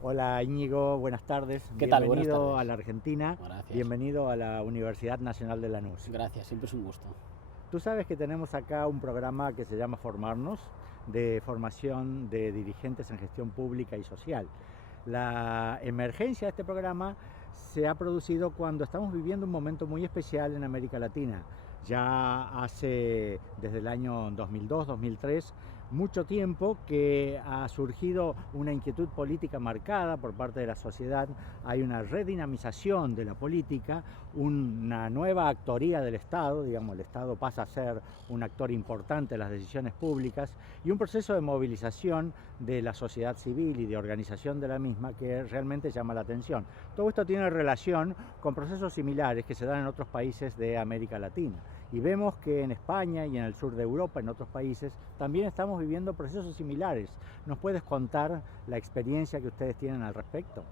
Hola Íñigo, buenas tardes. ¿Qué tal? Buenas Bienvenido a tardes. la Argentina, Gracias. bienvenido a la Universidad Nacional de Lanús. Gracias, siempre es un gusto. Tú sabes que tenemos acá un programa que se llama Formarnos, de formación de dirigentes en gestión pública y social. La emergencia de este programa se ha producido cuando estamos viviendo un momento muy especial en América Latina. Ya hace, desde el año 2002-2003, mucho tiempo que ha surgido una inquietud política marcada por parte de la sociedad. Hay una redinamización de la política, una nueva actoría del Estado, digamos, el Estado pasa a ser un actor importante en las decisiones públicas y un proceso de movilización de la sociedad civil y de organización de la misma que realmente llama la atención. Todo esto tiene relación con procesos similares que se dan en otros países de América Latina. Y vemos que en España y en el sur de Europa, en otros países, también estamos viviendo procesos similares. ¿Nos puedes contar la experiencia que ustedes tienen al respecto?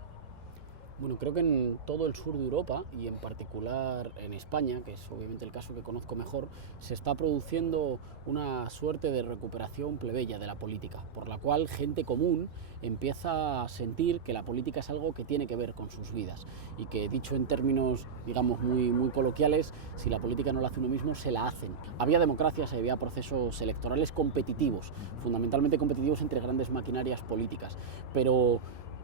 Bueno, creo que en todo el sur de Europa y en particular en España, que es obviamente el caso que conozco mejor, se está produciendo una suerte de recuperación plebeya de la política, por la cual gente común empieza a sentir que la política es algo que tiene que ver con sus vidas y que, dicho en términos, digamos, muy coloquiales, si la política no la hace uno mismo, se la hacen. Había democracias, había procesos electorales competitivos, fundamentalmente competitivos entre grandes maquinarias políticas, pero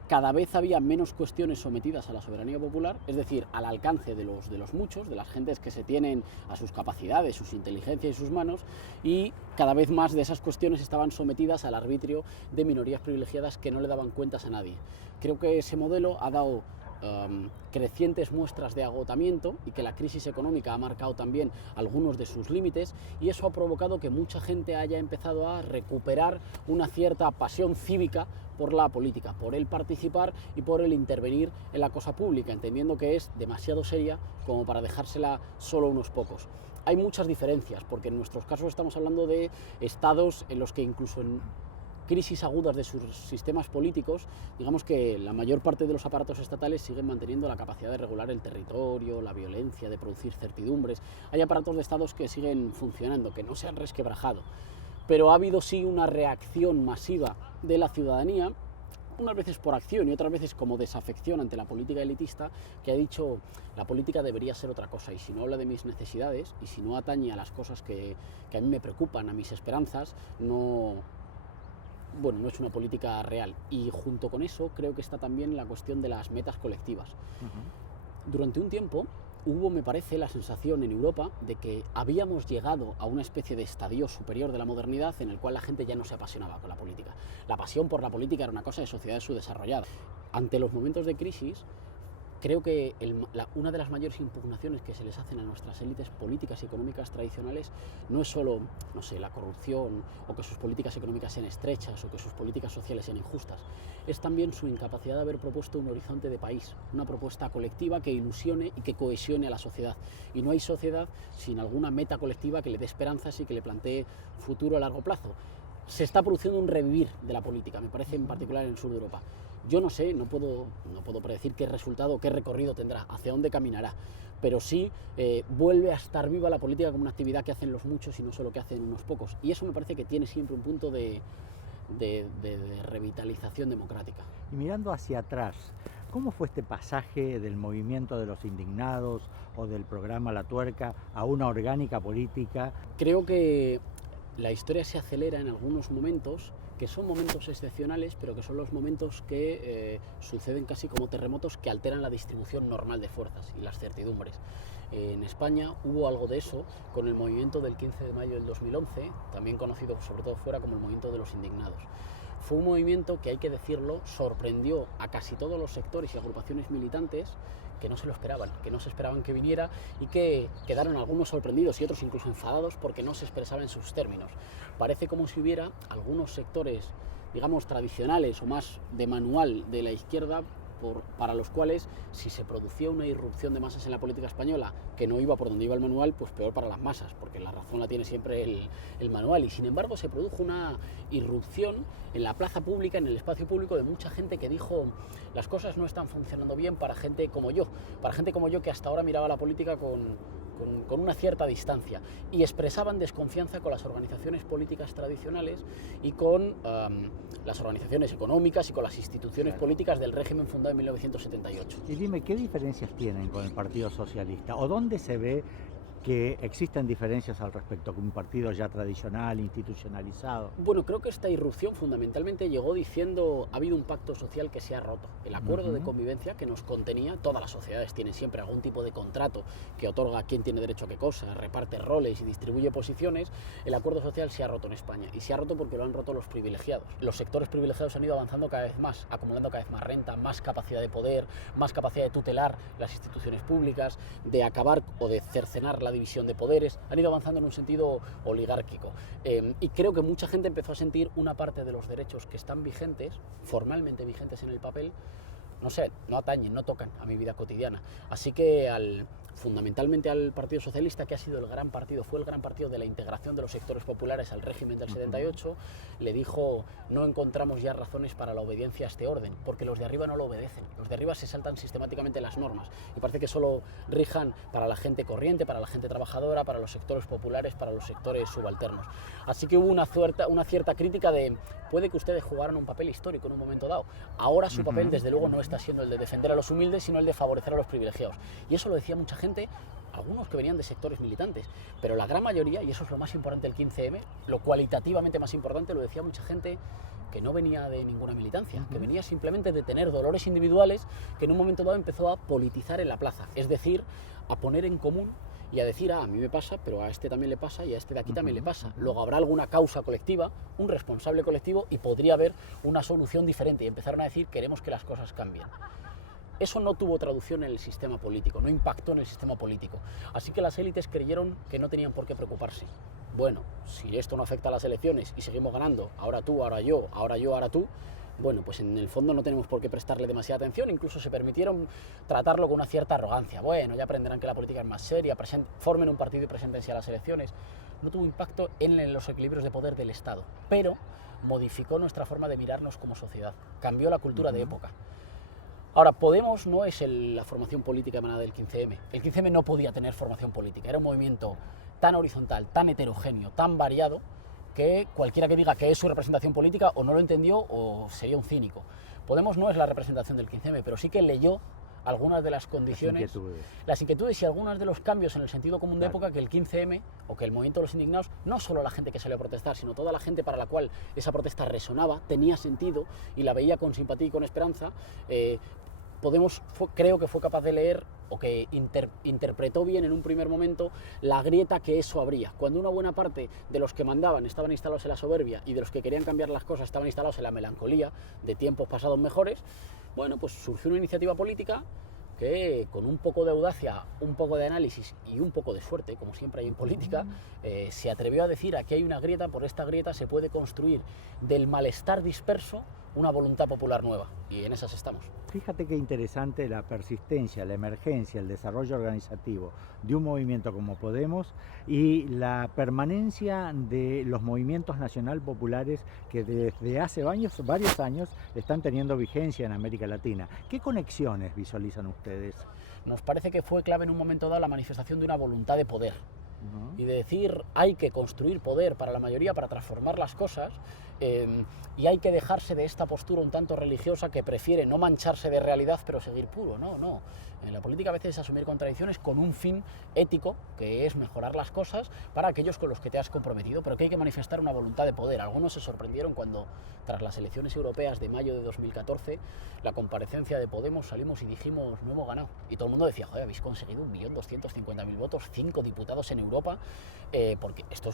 cada vez había menos cuestiones sometidas a la soberanía popular, es decir, al alcance de los muchos, de las gentes que se tienen a sus capacidades, sus inteligencias y sus manos, y cada vez más de esas cuestiones estaban sometidas al arbitrio de minorías privilegiadas que no le daban cuentas a nadie. Creo que ese modelo ha dado crecientes muestras de agotamiento y que la crisis económica ha marcado también algunos de sus límites, y eso ha provocado que mucha gente haya empezado a recuperar una cierta pasión cívica por la política, por el participar y por el intervenir en la cosa pública, entendiendo que es demasiado seria como para dejársela solo unos pocos. Hay muchas diferencias, porque en nuestros casos estamos hablando de estados en los que incluso en crisis agudas de sus sistemas políticos, digamos que la mayor parte de los aparatos estatales siguen manteniendo la capacidad de regular el territorio, la violencia, de producir certidumbres. Hay aparatos de estados que siguen funcionando, que no se han resquebrajado, pero ha habido sí una reacción masiva de la ciudadanía, unas veces por acción y otras veces como desafección ante la política elitista, que ha dicho: la política debería ser otra cosa, y si no habla de mis necesidades y si no atañe a las cosas que a mí me preocupan, a mis esperanzas, no es una política real. Y junto con eso creo que está también la cuestión de las metas colectivas. Durante un tiempo hubo, me parece, la sensación en Europa de que habíamos llegado a una especie de estadio superior de la modernidad en el cual la gente ya no se apasionaba con la política. La pasión por la política era una cosa de sociedades subdesarrolladas. Ante los momentos de crisis, creo que una de las mayores impugnaciones que se les hacen a nuestras élites políticas y económicas tradicionales no es solo, no sé, la corrupción, o que sus políticas económicas sean estrechas, o que sus políticas sociales sean injustas. Es también su incapacidad de haber propuesto un horizonte de país, una propuesta colectiva que ilusione y que cohesione a la sociedad. Y no hay sociedad sin alguna meta colectiva que le dé esperanzas y que le plantee futuro a largo plazo. Se está produciendo un revivir de la política, me parece, en particular en el sur de Europa. Yo no sé, no puedo predecir qué resultado, qué recorrido tendrá, hacia dónde caminará, pero sí vuelve a estar viva la política como una actividad que hacen los muchos y no solo que hacen unos pocos. Y eso me parece que tiene siempre un punto de revitalización democrática. Y mirando hacia atrás, ¿cómo fue este pasaje del movimiento de los indignados o del programa La Tuerca a una orgánica política? Creo que la historia se acelera en algunos momentos, que son momentos excepcionales, pero que son los momentos que suceden casi como terremotos que alteran la distribución normal de fuerzas y las certidumbres. En España hubo algo de eso con el movimiento del 15 de mayo del 2011, también conocido sobre todo fuera como el movimiento de los indignados. Fue un movimiento que, hay que decirlo, sorprendió a casi todos los sectores y agrupaciones militantes que no se lo esperaban, que no se esperaban que viniera, y que quedaron algunos sorprendidos y otros incluso enfadados porque no se expresaba en sus términos. Parece como si hubiera algunos sectores, digamos, tradicionales o más de manual de la izquierda, para los cuales, si se producía una irrupción de masas en la política española que no iba por donde iba el manual, pues peor para las masas, porque la razón la tiene siempre el manual. Y sin embargo se produjo una irrupción en la plaza pública, en el espacio público, de mucha gente que dijo: las cosas no están funcionando bien para gente como yo que hasta ahora miraba la política con con una cierta distancia, y expresaban desconfianza con las organizaciones políticas tradicionales y con las organizaciones económicas y con las instituciones políticas del régimen fundado en 1978. Y dime, ¿qué diferencias tienen con el Partido Socialista? ¿O dónde se ve que existen diferencias al respecto con un partido ya tradicional, institucionalizado? Bueno, creo que esta irrupción fundamentalmente llegó diciendo ha habido un pacto social que se ha roto. El acuerdo de convivencia que nos contenía, todas las sociedades tienen siempre algún tipo de contrato que otorga a quién tiene derecho a qué cosa, reparte roles y distribuye posiciones. El acuerdo social se ha roto en España, y se ha roto porque lo han roto los privilegiados. Los sectores privilegiados han ido avanzando cada vez más, acumulando cada vez más renta, más capacidad de poder, más capacidad de tutelar las instituciones públicas, de acabar o de cercenar la división de poderes. Han ido avanzando en un sentido oligárquico, y creo que mucha gente empezó a sentir una parte de los derechos que están vigentes, formalmente vigentes en el papel, no sé, no atañen, no tocan a mi vida cotidiana. Así que fundamentalmente al Partido Socialista, que ha sido el gran partido, fue el gran partido de la integración de los sectores populares al régimen del 78, le dijo: no encontramos ya razones para la obediencia a este orden, porque los de arriba no lo obedecen, los de arriba se saltan sistemáticamente las normas y parece que solo rijan para la gente corriente, para la gente trabajadora, para los sectores populares, para los sectores subalternos. Así que hubo una cierta crítica de: puede que ustedes jugaran un papel histórico en un momento dado, ahora su papel desde luego no está siendo el de defender a los humildes, sino el de favorecer a los privilegiados. Y eso lo decía mucha gente, algunos que venían de sectores militantes, pero la gran mayoría, y eso es lo más importante del 15M, lo cualitativamente más importante, lo decía mucha gente que no venía de ninguna militancia, que venía simplemente de tener dolores individuales, que en un momento dado empezó a politizar en la plaza, es decir, a poner en común y a decir: a mí me pasa, pero a este también le pasa y a este de aquí también le pasa. Luego habrá alguna causa colectiva, un responsable colectivo, y podría haber una solución diferente, y empezaron a decir: queremos que las cosas cambien. Eso no tuvo traducción en el sistema político, no impactó en el sistema político. Así que las élites creyeron que no tenían por qué preocuparse. Bueno, si esto no afecta a las elecciones y seguimos ganando, ahora tú, ahora yo, ahora yo, ahora tú, bueno, pues en el fondo no tenemos por qué prestarle demasiada atención. Incluso se permitieron tratarlo con una cierta arrogancia. Bueno, ya aprenderán que la política es más seria, formen un partido y preséntense a las elecciones. No tuvo impacto en los equilibrios de poder del Estado, pero modificó nuestra forma de mirarnos como sociedad, cambió la cultura de época. Ahora, Podemos no es la formación política emanada del 15M. El 15M no podía tener formación política, era un movimiento tan horizontal, tan heterogéneo, tan variado, que cualquiera que diga que es su representación política o no lo entendió o sería un cínico. Podemos no es la representación del 15M, pero sí que leyó algunas de las condiciones, las inquietudes y algunos de los cambios en el sentido común de época que el 15M o que el movimiento de los indignados, no solo la gente que salió a protestar, sino toda la gente para la cual esa protesta resonaba, tenía sentido y la veía con simpatía y con esperanza. Podemos creo que fue capaz de leer o que interpretó bien en un primer momento la grieta que eso abría. Cuando una buena parte de los que mandaban estaban instalados en la soberbia y de los que querían cambiar las cosas estaban instalados en la melancolía de tiempos pasados mejores, bueno, pues surgió una iniciativa política que, con un poco de audacia, un poco de análisis y un poco de suerte, como siempre hay en política, se atrevió a decir: aquí hay una grieta, por esta grieta se puede construir del malestar disperso una voluntad popular nueva, y en esas estamos. Fíjate qué interesante la persistencia, la emergencia, el desarrollo organizativo de un movimiento como Podemos y la permanencia de los movimientos nacional populares que desde hace varios años están teniendo vigencia en América Latina. ¿Qué conexiones visualizan ustedes? Nos parece que fue clave en un momento dado la manifestación de una voluntad de poder. Y de decir: hay que construir poder para la mayoría para transformar las cosas, y hay que dejarse de esta postura un tanto religiosa que prefiere no mancharse de realidad pero seguir puro. No. En la política a veces es asumir contradicciones con un fin ético, que es mejorar las cosas para aquellos con los que te has comprometido, pero que hay que manifestar una voluntad de poder. Algunos se sorprendieron cuando, tras las elecciones europeas de mayo de 2014, la comparecencia de Podemos, salimos y dijimos: no hemos ganado. Y todo el mundo decía: joder, habéis conseguido 1.250.000 votos, 5 diputados en Europa, porque esto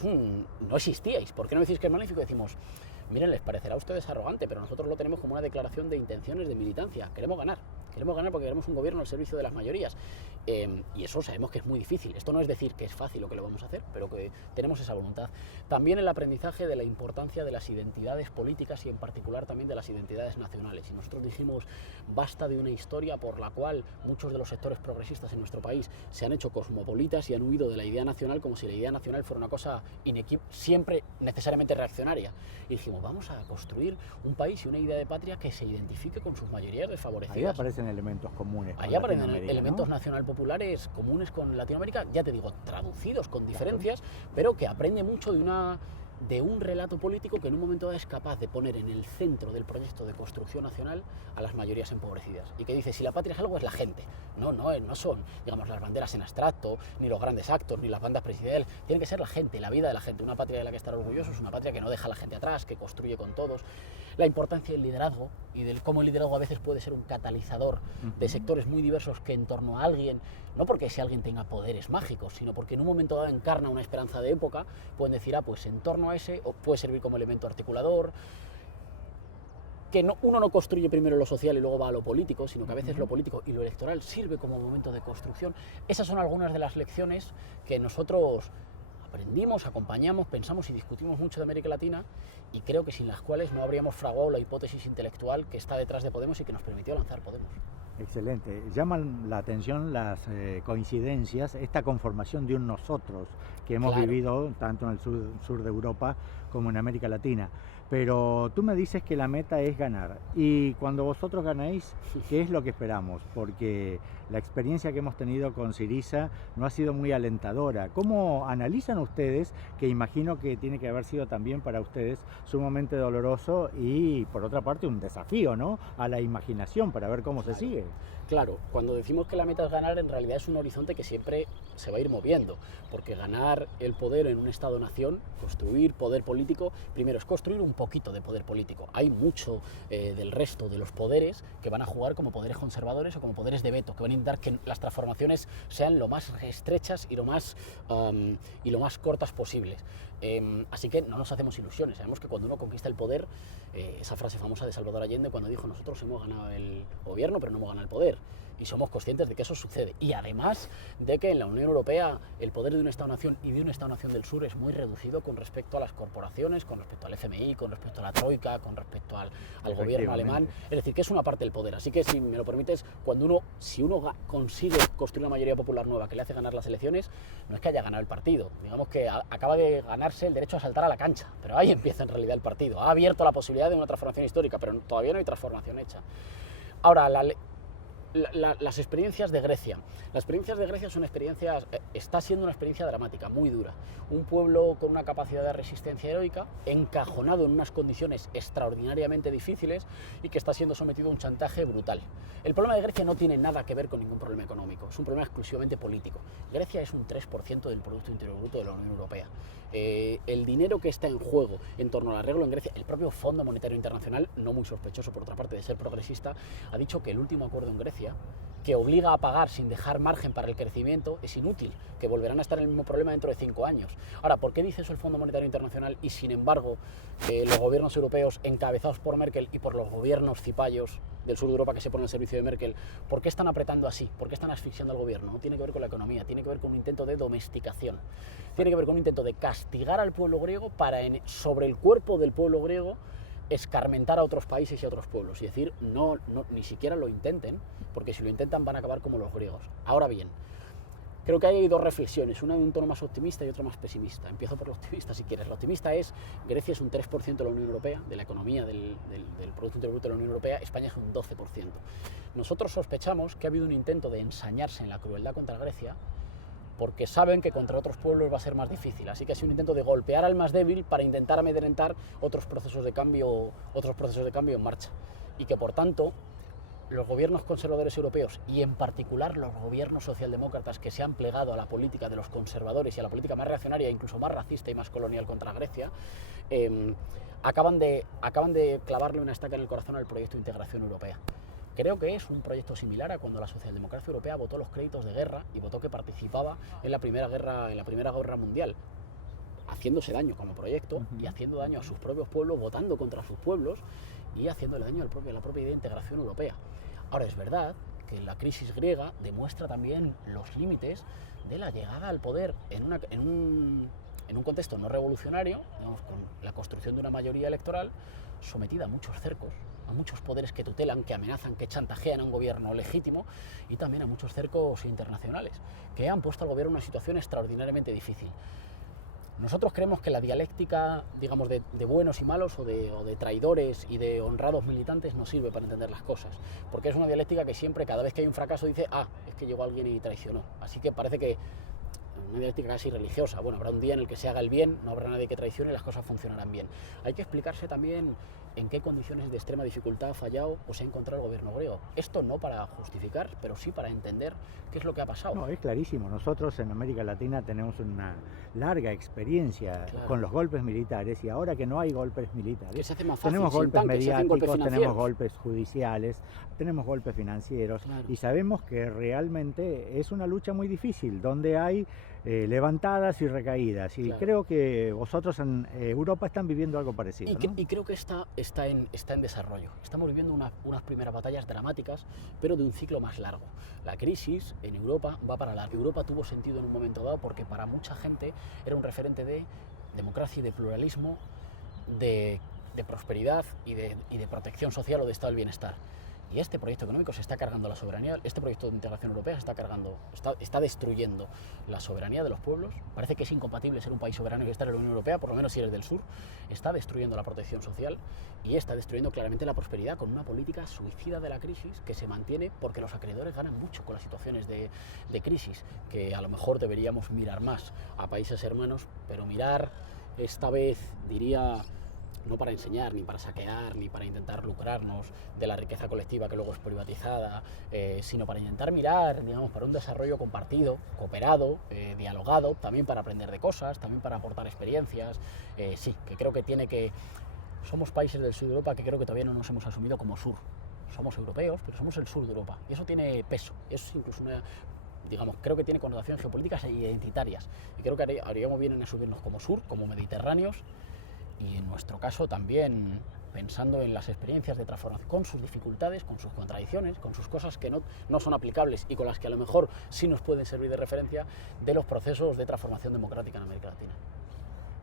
no existíais. ¿Por qué no decís que es magnífico? Decimos: miren, les parecerá a ustedes arrogante, pero nosotros lo tenemos como una declaración de intenciones de militancia. Queremos ganar porque queremos un gobierno al servicio de las mayorías. Y eso sabemos que es muy difícil. Esto no es decir que es fácil o que lo vamos a hacer, pero que tenemos esa voluntad. También el aprendizaje de la importancia de las identidades políticas y en particular también de las identidades nacionales. Y nosotros dijimos: basta de una historia por la cual muchos de los sectores progresistas en nuestro país se han hecho cosmopolitas y han huido de la idea nacional como si la idea nacional fuera una cosa siempre necesariamente reaccionaria. Y dijimos: vamos a construir un país y una idea de patria que se identifique con sus mayorías desfavorecidas. Ahí aparece aparecen elementos comunes con Ahí aparecen Latinoamérica, elementos ¿no? nacional-populares comunes con Latinoamérica, ya te digo, traducidos con diferencias, pero que aprende mucho de un relato político que en un momento dado es capaz de poner en el centro del proyecto de construcción nacional a las mayorías empobrecidas. Y que dice, si la patria es algo, es la gente. No son, digamos, las banderas en abstracto, ni los grandes actos, ni las bandas presidenciales. Tiene que ser la gente, la vida de la gente. Una patria de la que estar orgulloso es una patria que no deja a la gente atrás, que construye con todos. La importancia del liderazgo y del cómo el liderazgo a veces puede ser un catalizador de sectores muy diversos que en torno a alguien, no porque ese alguien tenga poderes mágicos, sino porque en un momento dado encarna una esperanza de época, pueden decir, pues en torno a ese puede servir como elemento articulador, que uno no construye primero lo social y luego va a lo político, sino que a veces lo político y lo electoral sirve como momento de construcción. Esas son algunas de las lecciones que nosotros aprendimos, acompañamos, pensamos y discutimos mucho de América Latina, y creo que sin las cuales no habríamos fraguado la hipótesis intelectual que está detrás de Podemos y que nos permitió lanzar Podemos. Excelente. Llaman la atención las coincidencias, esta conformación de un nosotros que hemos vivido tanto en el sur de Europa como en América Latina. Pero tú me dices que la meta es ganar. Y cuando vosotros ganáis, ¿qué es lo que esperamos? Porque la experiencia que hemos tenido con Syriza no ha sido muy alentadora. ¿Cómo analizan ustedes, que imagino que tiene que haber sido también para ustedes sumamente doloroso y, por otra parte, un desafío, ¿no?, a la imaginación para ver cómo se sigue? Claro, cuando decimos que la meta es ganar, en realidad es un horizonte que siempre se va a ir moviendo, porque ganar el poder en un Estado-nación, construir poder político, primero es construir un poquito de poder político. Hay mucho del resto de los poderes que van a jugar como poderes conservadores o como poderes de veto, que van a intentar que las transformaciones sean lo más estrechas y lo más cortas posibles. Así que no nos hacemos ilusiones, sabemos que cuando uno conquista el poder, esa frase famosa de Salvador Allende cuando dijo, nosotros hemos ganado el gobierno pero no hemos ganado el poder, y somos conscientes de que eso sucede, y además de que en la Unión Europea el poder de un Estado-nación y de un Estado-nación del sur es muy reducido con respecto a las corporaciones, con respecto al FMI, con respecto a la Troika, con respecto al gobierno alemán, es decir, que es una parte del poder. Así que, si me lo permites, si uno consigue construir una mayoría popular nueva que le hace ganar las elecciones, no es que haya ganado el partido, digamos que acaba de ganarse el derecho a saltar a la cancha, pero ahí empieza en realidad el partido. Ha abierto la posibilidad de una transformación histórica, pero todavía no hay transformación hecha. Ahora, las experiencias de Grecia. Las experiencias de Grecia son experiencias, está siendo una experiencia dramática, muy dura. Un pueblo con una capacidad de resistencia heroica, encajonado en unas condiciones extraordinariamente difíciles y que está siendo sometido a un chantaje brutal. El problema de Grecia no tiene nada que ver con ningún problema económico, es un problema exclusivamente político. Grecia es un 3% del Producto Interior Bruto de la Unión Europea. El dinero que está en juego en torno al arreglo en Grecia, el propio Fondo Monetario Internacional, no muy sospechoso por otra parte de ser progresista, ha dicho que el último acuerdo en Grecia, que obliga a pagar sin dejar margen para el crecimiento, es inútil, que volverán a estar en el mismo problema dentro de 5 años. Ahora, ¿por qué dice eso el Fondo Monetario Internacional y sin embargo los gobiernos europeos encabezados por Merkel y por los gobiernos cipayos del sur de Europa que se ponen al servicio de Merkel, por qué están apretando así? ¿Por qué están asfixiando al gobierno? No tiene que ver con la economía, tiene que ver con un intento de domesticación, tiene que ver con un intento de castigar al pueblo griego para sobre el cuerpo del pueblo griego escarmentar a otros países y a otros pueblos y decir, ni siquiera lo intenten, porque si lo intentan van a acabar como los griegos. Ahora bien, creo que hay dos reflexiones, una de un tono más optimista y otra más pesimista. Empiezo por la optimista, si quieres. La optimista es, Grecia es un 3% de la Unión Europea, de la economía del Producto Interior Bruto de la Unión Europea, España es un 12%. Nosotros sospechamos que ha habido un intento de ensañarse en la crueldad contra Grecia, porque saben que contra otros pueblos va a ser más difícil. Así que ha sido un intento de golpear al más débil para intentar amedrentar otros procesos de cambio en marcha. Y que, por tanto, los gobiernos conservadores europeos, y en particular los gobiernos socialdemócratas que se han plegado a la política de los conservadores y a la política más reaccionaria, incluso más racista y más colonial contra Grecia, acaban de clavarle una estaca en el corazón al proyecto de integración europea. Creo que es un proyecto similar a cuando la socialdemocracia europea votó los créditos de guerra y votó que participaba en la Primera Guerra Mundial, haciéndose daño como proyecto y haciendo daño a sus propios pueblos, votando contra sus pueblos y haciéndole daño a la propia idea de integración europea. Ahora, es verdad que la crisis griega demuestra también los límites de la llegada al poder en un contexto no revolucionario, digamos, con la construcción de una mayoría electoral sometida a muchos cercos, a muchos poderes que tutelan, que amenazan, que chantajean a un gobierno legítimo, y también a muchos cercos internacionales que han puesto al gobierno en una situación extraordinariamente difícil. Nosotros creemos que la dialéctica, digamos, de buenos y malos o de traidores y de honrados militantes no sirve para entender las cosas, porque es una dialéctica que siempre, cada vez que hay un fracaso, dice, es que llegó alguien y traicionó. Así que parece que una dialéctica casi religiosa. Bueno, habrá un día en el que se haga el bien, no habrá nadie que traicione y las cosas funcionarán bien. Hay que explicarse también en qué condiciones de extrema dificultad ha fallado o se ha encontrado el gobierno griego. Esto no para justificar, pero sí para entender qué es lo que ha pasado. No, es clarísimo. Nosotros en América Latina tenemos una larga experiencia con los golpes militares, y ahora que no hay golpes militares, que se hace más fácil, tenemos golpes mediáticos, tenemos golpes financieros, judiciales, tenemos golpes financieros, y sabemos que realmente es una lucha muy difícil, donde hay levantadas y recaídas, y creo que vosotros en Europa están viviendo algo parecido, ¿no? Y creo que está en desarrollo. Estamos viviendo unas primeras batallas dramáticas, pero de un ciclo más largo. La crisis en Europa va para largo. Europa tuvo sentido en un momento dado porque para mucha gente era un referente de democracia y de pluralismo, de prosperidad y de protección social o de estado del bienestar. Y este proyecto económico se está cargando la soberanía, este proyecto de integración europea está destruyendo la soberanía de los pueblos. Parece que es incompatible ser un país soberano y estar en la Unión Europea, por lo menos si eres del sur. Está destruyendo la protección social y está destruyendo claramente la prosperidad con una política suicida de la crisis que se mantiene porque los acreedores ganan mucho con las situaciones de crisis, que a lo mejor deberíamos mirar más a países hermanos, pero mirar esta vez, diría, no para enseñar, ni para saquear, ni para intentar lucrarnos de la riqueza colectiva que luego es privatizada, sino para intentar mirar, digamos, para un desarrollo compartido, cooperado, dialogado, también para aprender de cosas, también para aportar experiencias. Sí, que creo que somos países del sur de Europa que creo que todavía no nos hemos asumido como sur. Somos europeos, pero somos el sur de Europa, y eso tiene peso, y eso es incluso creo que tiene connotaciones geopolíticas e identitarias, y creo que haríamos bien en asumirnos como sur, como mediterráneos, y en nuestro caso también pensando en las experiencias de transformación, con sus dificultades, con sus contradicciones, con sus cosas que no son aplicables y con las que a lo mejor sí nos pueden servir de referencia, de los procesos de transformación democrática en América Latina.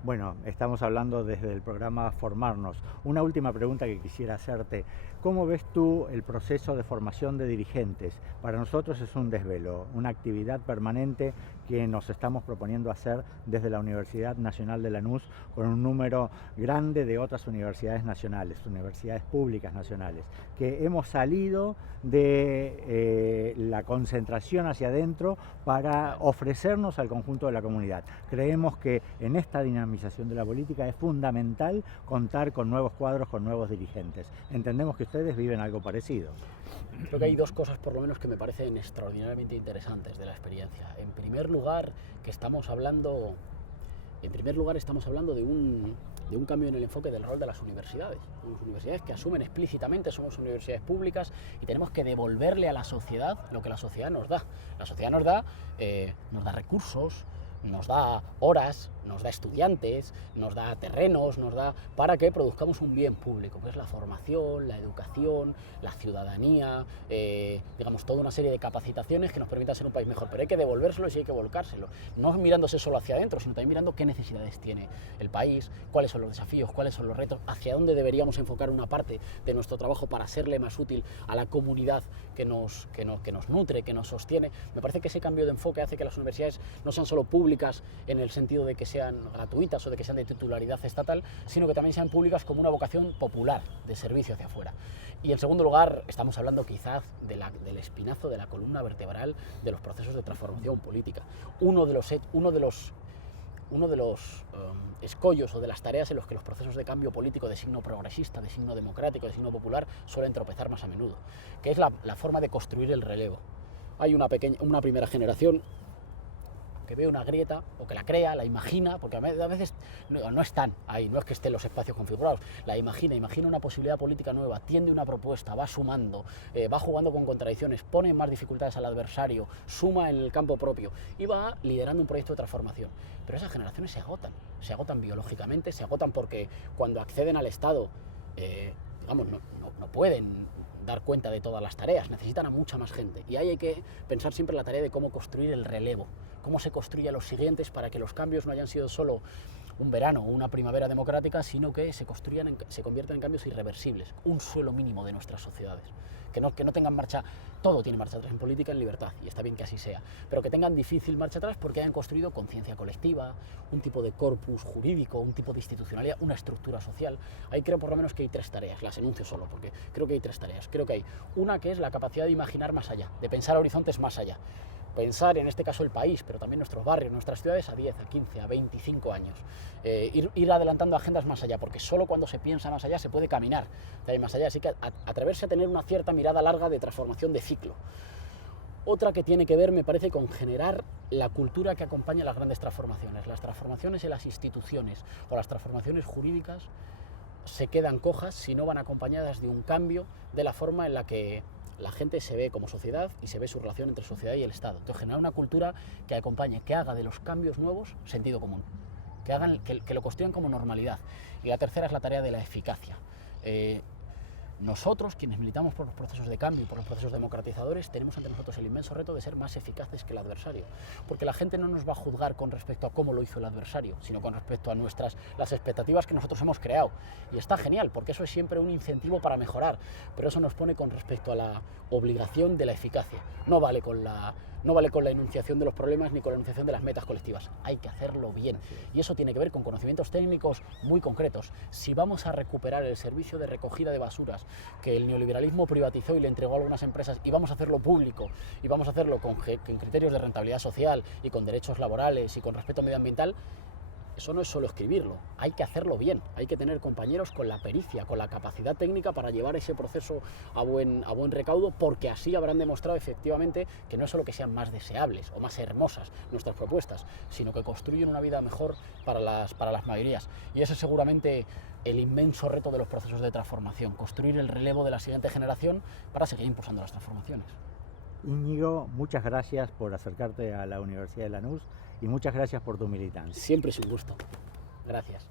Bueno, estamos hablando desde el programa Formarnos. Una última pregunta que quisiera hacerte. ¿Cómo ves tú el proceso de formación de dirigentes? Para nosotros es un desvelo, una actividad permanente que nos estamos proponiendo hacer desde la Universidad Nacional de Lanús, con un número grande de otras universidades nacionales, universidades públicas nacionales, que hemos salido de la concentración hacia adentro para ofrecernos al conjunto de la comunidad. Creemos que en esta dinamización de la política es fundamental contar con nuevos cuadros, con nuevos dirigentes. Entendemos que ustedes viven algo parecido. Creo que hay dos cosas por lo menos que me parecen extraordinariamente interesantes de la experiencia. En primer lugar, estamos hablando de un cambio en el enfoque del rol de las universidades. Unas universidades que asumen explícitamente somos universidades públicas y tenemos que devolverle a la sociedad lo que la sociedad nos da. La sociedad nos da recursos, nos da horas, nos da estudiantes, nos da terrenos, para que produzcamos un bien público, que es la formación, la educación, la ciudadanía, toda una serie de capacitaciones que nos permitan ser un país mejor, pero hay que devolvérselos y hay que volcárselos, no mirándose solo hacia adentro, sino también mirando qué necesidades tiene el país, cuáles son los desafíos, cuáles son los retos, hacia dónde deberíamos enfocar una parte de nuestro trabajo para serle más útil a la comunidad que nos nutre, que nos sostiene. Me parece que ese cambio de enfoque hace que las universidades no sean solo públicas en el sentido de que sean gratuitas o de que sean de titularidad estatal, sino que también sean públicas como una vocación popular de servicio hacia afuera. Y en segundo lugar, estamos hablando quizás del espinazo, de la columna vertebral de los procesos de transformación política. Uno de los escollos o de las tareas en los que los procesos de cambio político de signo progresista, de signo democrático, de signo popular suelen tropezar más a menudo, que es la forma de construir el relevo. Hay una primera generación que ve una grieta o que la crea, la imagina, porque a veces no están ahí, no es que estén los espacios configurados, la imagina una posibilidad política nueva, tiende una propuesta, va sumando, va jugando con contradicciones, pone más dificultades al adversario, suma en el campo propio y va liderando un proyecto de transformación. Pero esas generaciones se agotan biológicamente, se agotan porque cuando acceden al Estado, no pueden dar cuenta de todas las tareas, necesitan a mucha más gente. Y ahí hay que pensar siempre en la tarea de cómo construir el relevo, cómo se construye a los siguientes para que los cambios no hayan sido solo un verano o una primavera democrática, sino que se conviertan en cambios irreversibles, un suelo mínimo de nuestras sociedades. Que no tengan marcha, todo tiene marcha atrás en política, en libertad, y está bien que así sea, pero que tengan difícil marcha atrás porque hayan construido conciencia colectiva, un tipo de corpus jurídico, un tipo de institucionalidad, una estructura social. Ahí creo por lo menos que hay 3 tareas, las enuncio solo, porque creo que hay 3 tareas. Creo que hay una que es la capacidad de imaginar más allá, de pensar a horizontes más allá. Pensar, en este caso, el país, pero también nuestros barrios, nuestras ciudades, a 10, a 15, a 25 años. Ir adelantando agendas más allá, porque solo cuando se piensa más allá se puede caminar más allá. Así que atreverse a tener una cierta mirada larga de transformación de ciclo. Otra que tiene que ver, me parece, con generar la cultura que acompaña las grandes transformaciones. Las transformaciones en las instituciones o las transformaciones jurídicas se quedan cojas si no van acompañadas de un cambio de la forma en la que la gente se ve como sociedad y se ve su relación entre sociedad y el Estado. Entonces, generar una cultura que acompañe, que haga de los cambios nuevos sentido común, que lo construyan como normalidad. Y la tercera es la tarea de la eficacia. Nosotros, quienes militamos por los procesos de cambio y por los procesos democratizadores, tenemos ante nosotros el inmenso reto de ser más eficaces que el adversario, porque la gente no nos va a juzgar con respecto a cómo lo hizo el adversario, sino con respecto a las expectativas que nosotros hemos creado. Y está genial, porque eso es siempre un incentivo para mejorar, pero eso nos pone con respecto a la obligación de la eficacia. No vale con la enunciación de los problemas ni con la enunciación de las metas colectivas. Hay que hacerlo bien. Y eso tiene que ver con conocimientos técnicos muy concretos. Si vamos a recuperar el servicio de recogida de basuras que el neoliberalismo privatizó y le entregó a algunas empresas, y vamos a hacerlo público, y vamos a hacerlo con criterios de rentabilidad social y con derechos laborales y con respeto medioambiental, eso no es solo escribirlo, hay que hacerlo bien, hay que tener compañeros con la pericia, con la capacidad técnica para llevar ese proceso a buen recaudo, porque así habrán demostrado efectivamente que no es solo que sean más deseables o más hermosas nuestras propuestas, sino que construyen una vida mejor para las mayorías. Y ese es seguramente el inmenso reto de los procesos de transformación, construir el relevo de la siguiente generación para seguir impulsando las transformaciones. Íñigo, muchas gracias por acercarte a la Universidad de Lanús y muchas gracias por tu militancia. Siempre es un gusto. Gracias.